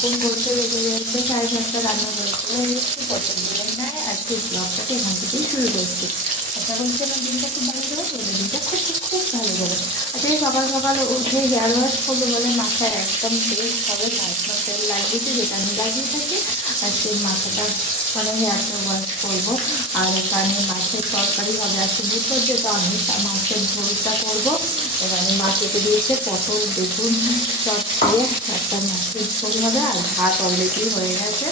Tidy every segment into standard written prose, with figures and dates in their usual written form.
এখন করতে লেগে যাচ্ছে 7:30 রান্না করে চলে এসেছি পছন্দের নয়। আজকে ব্লগটাকে এখান থেকেই শুরু করছি। আশা করছি আমার দিনটা খুব ভালো যাবে, বলে দিনটা খুব খুব খুব ভালো যাবে। আজকে সকাল সকাল উঠে হেয়ার ওয়াশ করবো বলে মাথায় একদম ফ্রেশ হবে, তারপর তেল লাগিয়েছি, যেটা আমি লাগিয়ে থাকি। আর সেই মাথাটা মানে হেয়ারটা ওয়াশ করবো। আর এখানে মাছের তরকারি হবে, আজকে বুধবার যেটা আমি মাছের ঝোলটা করবো। এখানে মাছ কেটে দিয়েছে, পটল বেগুন সব দিয়ে একটা মাছের ঝোল হবে। আর ভাত অলরেডি হয়ে গেছে।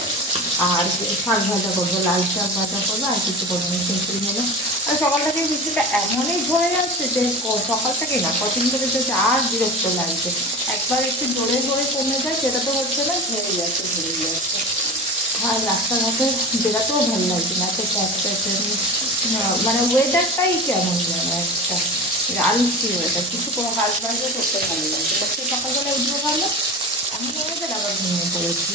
আর শাক ভাজা করবো, লাল শাক ভাজা করবো, আর কিছু করবো না, সিম্পলি হলো। আর সকাল থেকে বৃষ্টিটা এমনই ঝরে যাচ্ছে যে সকাল থেকেই না, কদিন ধরে যাচ্ছে, আর বিরক্ত লাগছে। একবার একটু জোরে জোরে কমে যায়, সেটা তো হচ্ছে না, ঝরে যাচ্ছে। আর রাস্তাঘাটে বেরাতেও ভালো লাগছে না, এত প্যাচপ্যাচে মানে ওয়েদারটাই কেমন যেন একটা আলসি ওয়েদার, কিছু করে হাত বাজে করতে ভালো লাগছে। সে সকালবেলা উঠবো ভালো, আমি ওয়েদার আবার ঘুমিয়ে পড়েছি।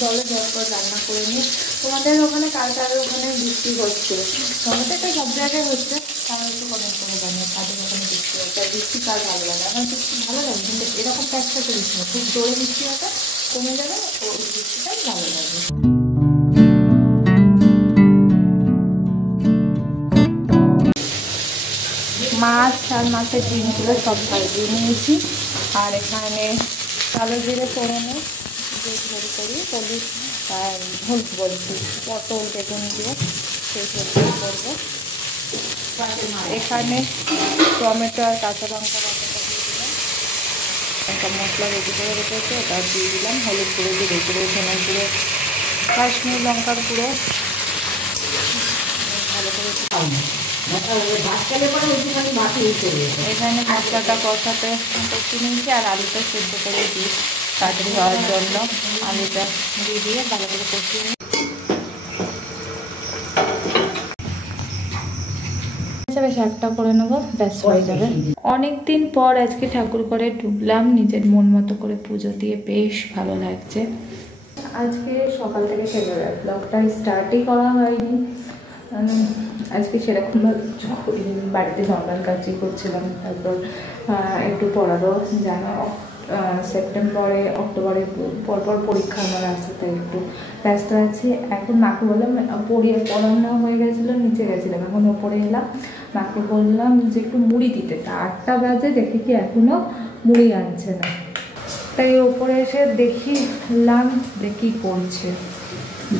চলো ঝটপট রান্না করে নিই। তোমাদের ওখানে কার ওখানে বৃষ্টি হচ্ছে? তোমাদের তো সব জায়গায় হচ্ছে, তারা একটু কমেন্ট করে জানিয়ে তাদের ওখানে বৃষ্টি হচ্ছে। আর বৃষ্টি কার ভালো লাগে? আমার বৃষ্টি ভালো লাগে, কিন্তু এরকম প্যাচপ্যাচে বৃষ্টি না, খুব জোরে বৃষ্টি হতে কমে যাবে, ওই বৃষ্টিটাই ভালো লাগে। মাছ আর মাছের ডিমগুলো সব ভাজিয়ে নিয়েছি। আর এখানে কালো জিরে ফোড়নে যে ঝোল করি, হলুদ বলছি পটল বেগুন দিয়ে সেই ঝোলটা করবো। এখানে টমেটো আর কাঁচা লঙ্কা বাটাটা দিয়ে দিলাম, লঙ্কা মশলা রেডি করে রেখেছে ওটা দিয়ে দিলাম, হলুদ গুঁড়ো দিয়ে গুঁড়ো, ধনে গুঁড়ো, কাশ্মীর লঙ্কার গুঁড়ো ভালো করে। এখানে মশলাটা কষাতে কষি নিয়েছি, আর আলুটা সেদ্ধ করে দিই তাড়াতাড়ি হওয়ার জন্য। আলুটা দিয়ে ভালো করে কষিয়ে নিই। বেশ একটা করে নেবো, ব্যাস হয়ে যাবে। অনেকদিন পর আজকে ঠাকুর ঘরে ঢুকলাম, নিজের মন মতো করে পুজো দিয়ে বেশ ভালো লাগছে। আজকে সকাল থেকে সেভাবে ব্লগটা স্টার্টই করা হয়নি। আজকে সেরকমভাবে কিছু করিনি, বাড়িতে নর্মাল কাজই করছিলাম। তারপর একটু পড়ারও জানো, সেপ্টেম্বরে অক্টোবরে পরপর পরীক্ষা আমার আসছে, তাই একটু ব্যস্ত আছি। এখন মাকে বললাম, পড়ানো হয়ে গেছিলো, নিচে গেছিলাম, এখন ওপরে এলাম। মাকে বললাম যে একটু মুড়ি দিতে, তা 8টা বাজে, দেখি কি এখনও মুড়ি আনছে না। তাই ওপরে এসে দেখলাম যে কী করছে,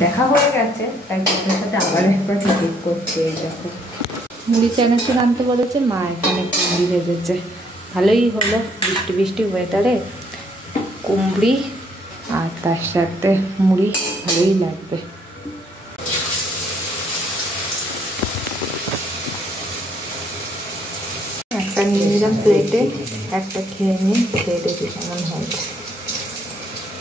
দেখা হয়ে গেছে, তাই তোমার সাথে আবার একবার টিকিট করছে। দেখো মুড়ি চানাচুর আনতে বলেছে, মা এখানে কুমড়ি ভেজেছে। ভালোই হলো, বৃষ্টি বৃষ্টি ওয়েদারে কুমড়ি আর তার সাথে মুড়ি ভালোই লাগবে। একটা নিয়ে নিলাম প্লেটে, একটা খেয়ে নিই, প্লেটে কেমন হয়েছে।